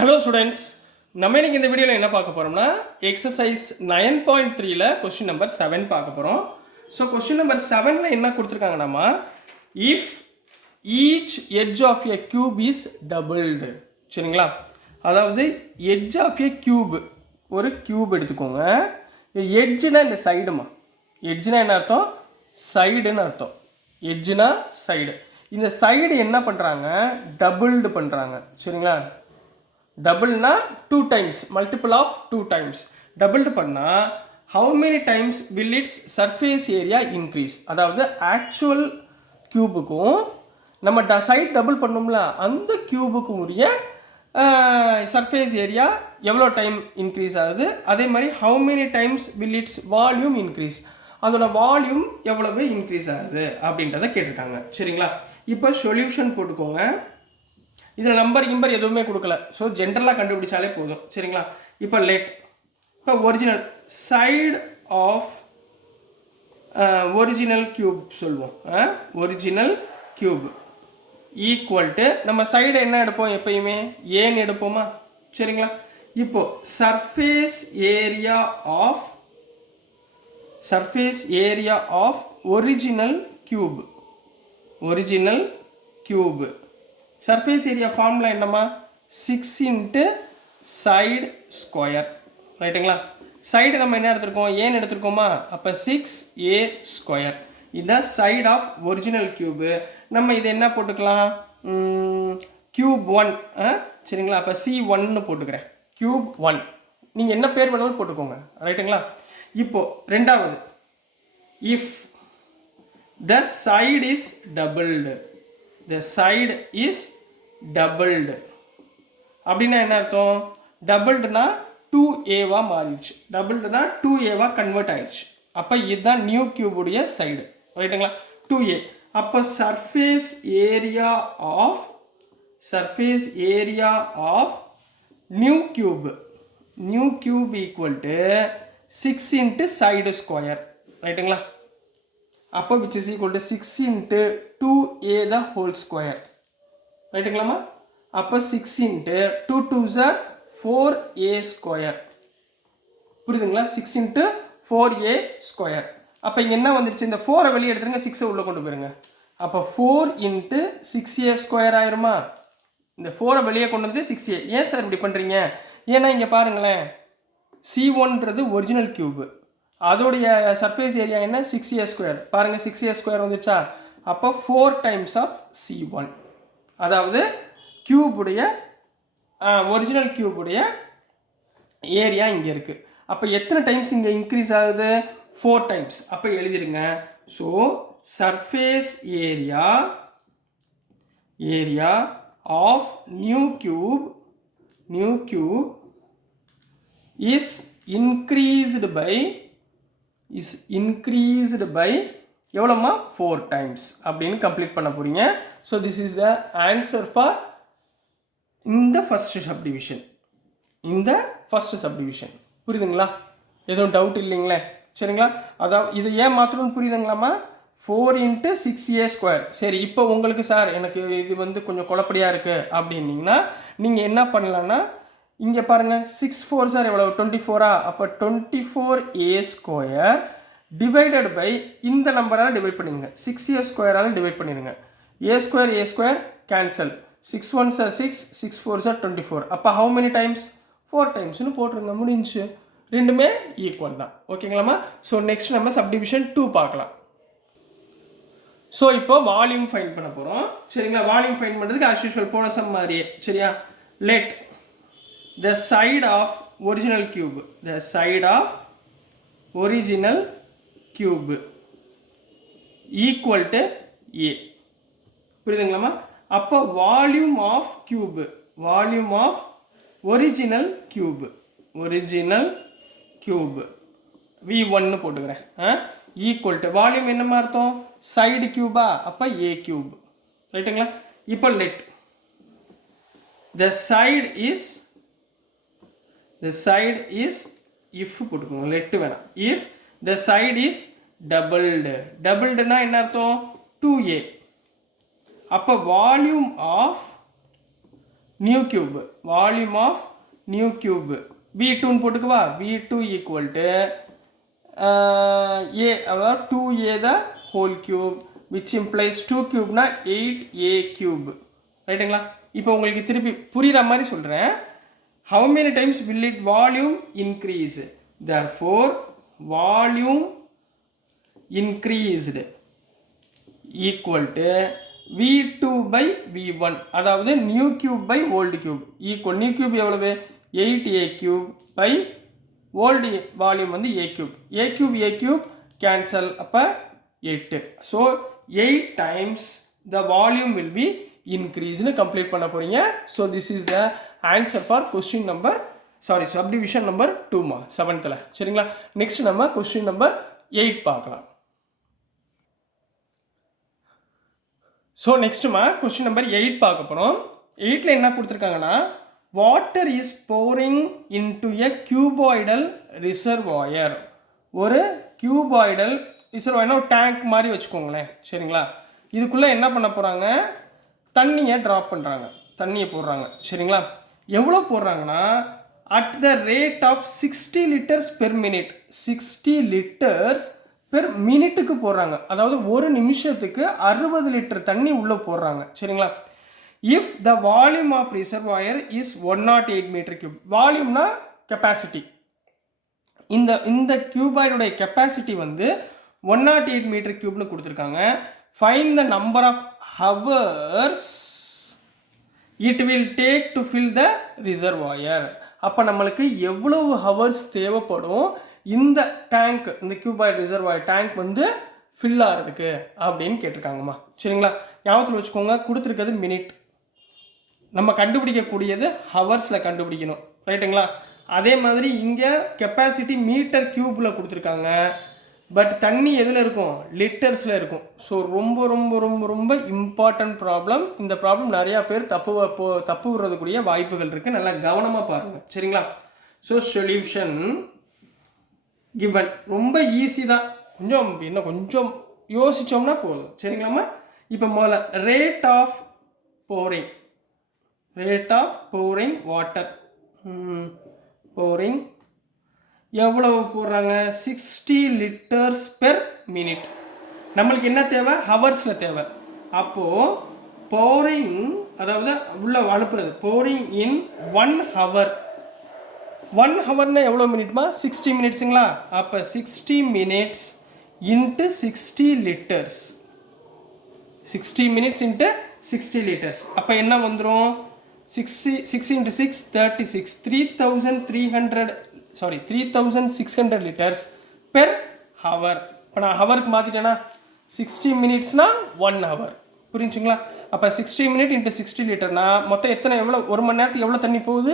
Hello students, நம்ம இன்னைக்கு இந்த வீடியோவில் என்ன பார்க்க போகிறோம்னா எக்ஸசைஸ் 9.3ல கொஸ்டின் நம்பர் 7 பார்க்க போகிறோம். ஸோ கொஸ்டின் நம்பர் 7ல் என்ன கொடுத்துருக்காங்கன்னாமா, if each edge of a cube is doubled. சரிங்களா, அதாவது எட்ஜ் ஆஃப் எ கியூப், ஒரு கியூப் எடுத்துக்கோங்க. எட்ஜுனா இந்த சைடுமா, எட்ஜுனா என்ன அர்த்தம்? சைடுன்னு அர்த்தம். எட்ஜுனா சைடு. இந்த சைடு என்ன பண்ணுறாங்க? டபுள்டு பண்ணுறாங்க. சரிங்களா, டபுள்னா 2 times, multiple of 2 times. Doubled பண்ணால் how many times will its surface area increase? அதாவது ஆக்சுவல் கியூபுக்கும் நம்ம சைட் டபுள் பண்ணோம்ல, அந்த கியூபுக்கும் உரிய சர்ஃபேஸ் ஏரியா எவ்வளோ டைம் இன்க்ரீஸ் ஆகுது. அதே மாதிரி how many times will its volume increase? அதோட வால்யூம் எவ்வளவு இன்க்ரீஸ் ஆகுது அப்படின்றத கேட்டிருக்காங்க. சரிங்களா, இப்போ சொல்யூஷன் போட்டுக்கோங்க. இதில் நம்பர் எதுவுமே கொடுக்கல. ஸோ ஜென்ரலாக கண்டுபிடிச்சாலே போதும். சரிங்களா, இப்போ இப்போ original side of original cube சொல்லுவோம். ஒரிஜினல் கியூப் ஈக்குவல் டு நம்ம சைடு என்ன எடுப்போம்? எப்பயுமே ஏன்னு எடுப்போமா? சரிங்களா, இப்போ surface area of original cube. Surface area formula என்னம்மா? 6 இன்ட்டு சைடு ஸ்கொயர். ரைட்டுங்களா, சைடு நம்ம என்ன எடுத்திருக்கோம்? ஏன்னு எடுத்திருக்கோமா? அப்போ 6a ஸ்கொயர். இதுதான் சைடு ஆஃப் ஒரிஜினல் கியூபு. நம்ம இது என்ன போட்டுக்கலாம்? கியூப் 1. சரிங்களா, அப்போ C1ன்னு போட்டுக்கிறேன். கியூப் 1 நீங்கள் என்ன பேர் வேணாலும் போட்டுக்கோங்க. ரைட்டுங்களா, இப்போ ரெண்டாவது, if the side is doubled. the side is doubled அப்படின்னா என்ன அர்த்தம்? டபுள்டுனா 2a மாறிடுச்சு. டபுள்டுனா 2a கன்வெர்ட் ஆயிடுச்சு. அப்போ இதுதான் நியூ கியூபுடைய சைடு. ரைட்டுங்களா, 2a. அப்போ surface area of new cube equal to 6 into side square. ரைட்டுங்களா, அப்போ which is equal to 6 into 2a the whole square. ரைட்டுங்களாமா, அப்போ 6 into 2 2s are 4a square. புரியுதுங்களா? 6 into 4a square. அப்போ இங்கே என்ன வந்துருச்சு? இந்த 4 வெளியே எடுத்துருங்க, 6 உள்ளே கொண்டு போயிருங்க. அப்போ 4 into 6a square ஆயிருமா? இந்த 4 வெளியே கொண்டு வந்து 6a. ஏன் சார் இப்படி பண்ணுறீங்க? ஏன்னா இங்கே பாருங்களேன், C1ன்றது ஒரிஜினல் கியூபு, அதோடைய சர்ஃபேஸ் ஏரியா என்ன? 6a square. பாருங்கள், 6a ஸ்கொயர் வந்துச்சா? அப்போ 4 டைம்ஸ் ஆஃப் C1. அதாவது கியூபுடைய ஒரிஜினல் கியூபுடைய ஏரியா இங்கே இருக்குது. அப்போ எத்தனை டைம்ஸ் இங்கே இன்க்ரீஸ் ஆகுது? 4 டைம்ஸ். அப்போ எழுதிடுங்க. So surface area of new cube is increased by எவ்வளோமா? 4 டைம்ஸ் அப்படின்னு கம்ப்ளீட் பண்ண போகிறீங்க. So this is the answer for இந்த ஃபஸ்ட்டு சப்டிவிஷன். புரியுதுங்களா? எதுவும் டவுட் இல்லைங்களே? சரிங்களா, அதாவது இது ஏன் மாற்றணும்னு புரியுதுங்களாம்மா? 4 இன்ட்டு 6a ஸ்கொயர். சரி, இப்போ உங்களுக்கு சார் எனக்கு இது கொஞ்சம் குழப்படியாக இருக்குது அப்படின்னீங்கன்னா நீங்கள் என்ன பண்ணலான்னா, இங்கே பாருங்கள், 6 4s are எவ்வளோ? 24. அப்போ 24a ஸ்கொயர் டிவைடட் பை இந்த நம்பரால் டிவைட் பண்ணிடுங்க. 6a ஸ்கொயரால் டிவைட் பண்ணிடுங்க. a square cancel. 6 1s are 6, 6 4s are 24. அப்போ ஹவு மெனி டைம்ஸ்? 4 டைம்ஸ்னு போட்டுருங்க, முடிஞ்சு. ரெண்டுமே ஈக்குவல் தான். ஓகேங்களாம்மா? ஸோ நெக்ஸ்ட் நம்ம சப்டிவிஷன் 2 பார்க்கலாம். ஸோ இப்போ வால்யூம் ஃபைண்ட் பண்ண போகிறோம். சரிங்களா, வால்யூம் ஃபைண்ட் பண்ணுறதுக்கு ஆஸ் யூஷுவல் போன சம் மாதிரியே. சரியா, let the side of original cube equal to a. புரியுதுங்களாமா? அப்போ volume of original cube V1 போட்டுக்கிறேன். ஈக்குவல் டு வால்யூம் என்னமா அர்த்தம்? சைடு கியூபா? அப்போ a கியூப். ரைட்டுங்களா, இப்போ let the side is if போட்டுக்கோங்க, லெட் வேணாம். if the side is doubledனா என்ன அர்த்தம்? 2a. அப்போ volume of new cube, volume of new cube V2ன்னு போட்டுக்குவா. V2 ஈக்குவல் டு A, அதாவது 2A the whole cube which implies 2 கியூப்னா 8A கியூப். ரைட்டுங்களா? இப்போ உங்களுக்கு திருப்பி புரிகிற மாதிரி சொல்கிறேன். How many times will it volume increase? Therefore, volume increased equal to V2 by V1. அதாவது new cube by old cube equal. New cube எவ்வளவு? 8A cube by old volume வந்து A cube. A cube cancel, அப்போ 8. So 8 times the volume will be increased complete பண்ண போகிறீங்க. So this is the answer for question number subdivision number 2 7th. சரிங்களா? Next நம்ம question number 8 பார்க்கலாம். So நெக்ஸ்ட்டுமா question number 8 பார்க்க போகிறோம். 8ல் என்ன கொடுத்துருக்காங்கன்னா, water is boring into a cuboidal reservoir. ஒரு கியூபாய்டல் ரிசர்வாயர்னா ஒரு டேங்க் மாதிரி வச்சுக்கோங்களேன். சரிங்களா? இதுக்குள்ளே என்ன பண்ண போகிறாங்க, தண்ணியை ட்ராப் பண்ணுறாங்க, தண்ணியை போடுறாங்க. சரிங்களா? எவ்வளோ போடுறாங்கன்னா, at the rate of 60 liters per minute. 60 liters per minute போடுறாங்க. அதாவது ஒரு நிமிஷத்துக்கு 60 லிட்டர் தண்ணி உள்ளே போடுறாங்க. சரிங்களா? If the volume of reservoir is 108 meter cube. வால்யூம்னா கெப்பாசிட்டி. இந்த கியூபாய்டுடைய கெப்பாசிட்டி வந்து 108 meter cube கொடுத்துருக்காங்க. Find the number of hours it will take to fill the reservoir. அப்போ நம்மளுக்கு எவ்வளவு ஹவர்ஸ் தேவைப்படும் இந்த டேங்க், இந்த கியூபாய்டு ரிசர்வாயர் டேங்க் வந்து ஃபில் ஆகிறதுக்கு அப்படின்னு கேட்டிருக்காங்கம்மா. சரிங்களா? ஞாபகத்தில் வச்சுக்கோங்க, கொடுத்துருக்கிறது மினிட், நம்ம கண்டுபிடிக்கக்கூடியது ஹவர்ஸில் கண்டுபிடிக்கணும். ரைட்டுங்களா? அதே மாதிரி இங்கே கெப்பாசிட்டி மீட்டர் கியூப்பில் கொடுத்துருக்காங்க. பட் தண்ணி எதில் இருக்கும்? லிட்டர்ஸில் இருக்கும். ஸோ ரொம்ப ரொம்ப ரொம்ப ரொம்ப இம்பார்ட்டன்ட் ப்ராப்ளம். இந்த ப்ராப்ளம் நிறையா பேர் தப்பு விடுறதுக்குரிய வாய்ப்புகள் இருக்குது. நல்லா கவனமாக பாருங்கள். சரிங்களா? ஸோ சொல்யூஷன் கிவன் ரொம்ப ஈஸி தான். கொஞ்சம் யோசித்தோம்னா போதும். சரிங்களாம்மா? இப்போ முதல்ல rate of pouring water pouring எவ்வளவு போடுறாங்க? 60 liters per minute. நம்மளுக்கு என்ன தேவை? ஹவர்ஸில் தேவை. அப்போது pouring, அதாவது உள்ள அனுப்புறது, pouring in 1 hour. 1 ஹவர்னா எவ்வளோ மினிட்மா? 60 minutesங்களா? அப்போ 60 minutes into 60 liters. 60 minutes into 60 liters. அப்போ என்ன வந்துடும்? 6 into 6 36. 3600 liters per hour. இப்போ நான் ஹவருக்கு மாற்றிட்டேன்னா 60 minutesனா 1 hour. புரிஞ்சுங்களா? அப்போ 60 minutes into 60 லிட்டர்னா மொத்தம் எவ்வளோ, ஒரு மணி நேரத்துக்கு எவ்வளோ தண்ணி போகுது?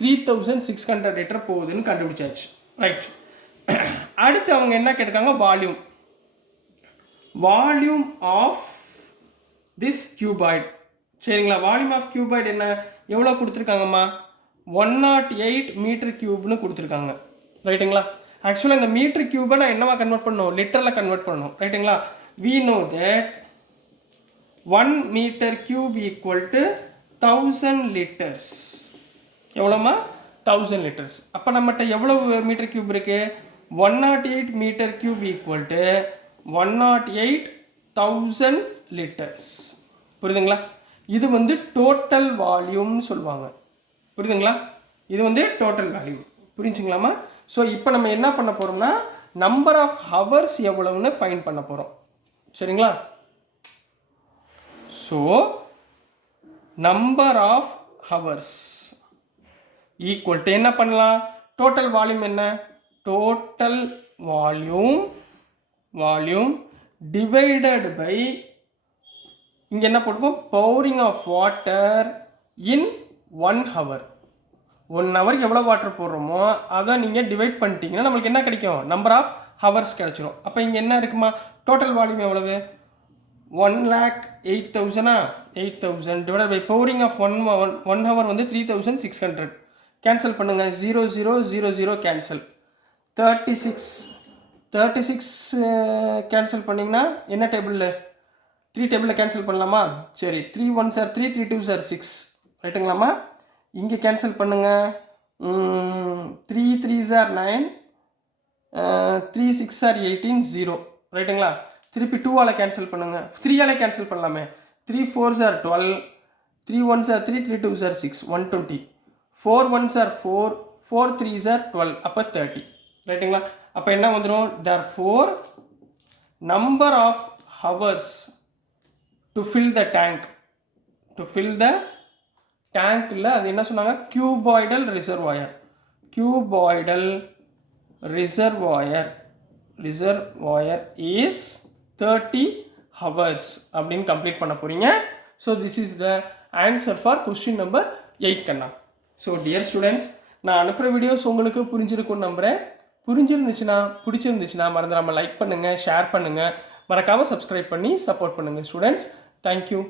3600 லிட்டர் போகுதுன்னு கண்டுபிடிச்சாச்சு. ரைட். அடுத்து அவங்க என்ன கேட்டிருக்காங்க? Volume of this cuboid. சரிங்களா? வால்யூம் ஆஃப் கியூபாய்டு என்ன, எவ்வளோ கொடுத்துருக்காங்கம்மா? 108 meter cube கொடுத்துருக்காங்க. ரைட்டுங்களா? ஆக்சுவலாக இந்த மீட்டர் கியூபை நான் என்னவா கன்வெர்ட் பண்ணணும்? லிட்டரில் கன்வெர்ட் பண்ணணும். ரைட்டுங்களா? we know that 1 meter cube equal to 1000 liters. எவ்வளோமா? 1000 liters. அப்போ நம்மகிட்ட எவ்வளவு மீட்டர் கியூப் இருக்கு? 108 meter cube equal to 108,000 liters. புரியுதுங்களா? இது வந்து டோட்டல் வால்யூம்னு சொல்லுவாங்க. புரியுதுங்களா? இது வந்து டோட்டல் வால்யூம். புரிஞ்சுங்களாமா? ஸோ இப்போ நம்ம என்ன பண்ண போகிறோம்னா, நம்பர் ஆஃப் ஹவர்ஸ் எவ்வளவுன்னு ஃபைண்ட் பண்ண போகிறோம். சரிங்களா? So number of hours equal to என்ன பண்ணலாம்? டோட்டல் வால்யூம் என்ன? டோட்டல் வால்யூம் டிவைடட் பை, இங்கே என்ன போட்டுக்கோம்? pouring of water in 1 hour. 1 ஹவருக்கு எவ்வளோ வாட்டர் போடுறோமோ அதை நீங்கள் டிவைட் பண்ணிட்டீங்கன்னா நம்மளுக்கு என்ன கிடைக்கும்? நம்பர் ஆஃப் ஹவர்ஸ் கிடைச்சிரும். அப்போ இங்கே என்ன இருக்குமா? டோட்டல் வால்யூம் எவ்வளவு? 1,08,000. 8,000 divide by pouring of 1 hour வந்து 3,600. கேன்சல் பண்ணுங்கள். 0 0 0 0 கேன்சல். 36 கேன்சல் பண்ணிங்கன்னா என்ன டேபிளில்? 3 டேபிளில் கேன்சல் பண்ணலாமா? சரி. 3 1 சார் 3, 3 2 சார் 6. ரைட்டுங்களாம்மா? இங்கே கேன்சல் பண்ணுங்கள். 3 3s are 9, 3 6 are 18, 0. ரைட்டுங்களா? திருப்பி 2ஆல் கேன்சல் பண்ணுங்கள். 3ஆல் கேன்சல் பண்ணலாமே. 3 4s are 12, 3 1s are 3, 3 2s are 6, 120. 4 1s are 4, 4 3s are 12, அப்போ 30. ரைட்டுங்களா? அப்போ என்ன வந்துடும்? therefore number of hours to fill the tank, to fill the tank இல்லை, அது என்ன சொன்னாங்க? cuboidal reservoir. cuboidal reservoir is 30 hours அப்படின்னு கம்ப்ளீட் பண்ண போகிறீங்க. So this is the answer for question number 8 கண்ணா. ஸோ டியர் ஸ்டூடெண்ட்ஸ், நான் அனுப்புகிற வீடியோஸ் உங்களுக்கு புரிஞ்சிருக்கும்னு நம்புகிறேன். பிடிச்சிருந்துச்சுன்னா மறந்துடாமல் லைக் பண்ணுங்கள், ஷேர் பண்ணுங்கள், மறக்காமல் சப்ஸ்கிரைப் பண்ணி சப்போர்ட் பண்ணுங்கள் ஸ்டூடெண்ட்ஸ். தேங்க்யூ.